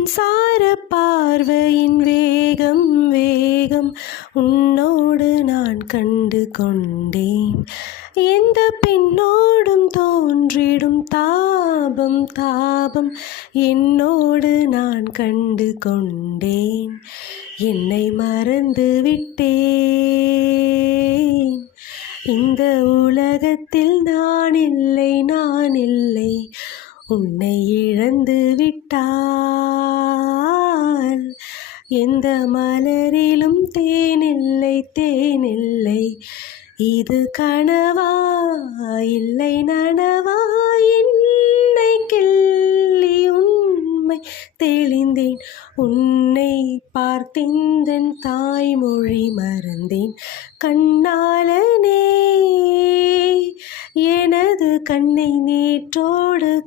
மின்சார பார்வையின் வேகம் வேகம் உன்னோடு நான் கண்டு கொண்டேன். எந்த பெண்ணோடும் தோன்றிடும் தாபம் தாபம் என்னோடு நான் கண்டு கொண்டேன். என்னை மறந்து விட்டேன். இந்த உலகத்தில் நான் இல்லை நான் இல்லை. உன்னை இழந்து விட்டால் எந்த மலரிலும் தேனில்லை தேனில்லை. இது கனவா இல்லை நனவா? என்னை கிள்ளி உண்மை தெளிந்தேன். உன்னை பார்த்தேன் தாய்மொழி மறந்தேன். கண்ணாளனே எனது கண்ணை நேற்றோடு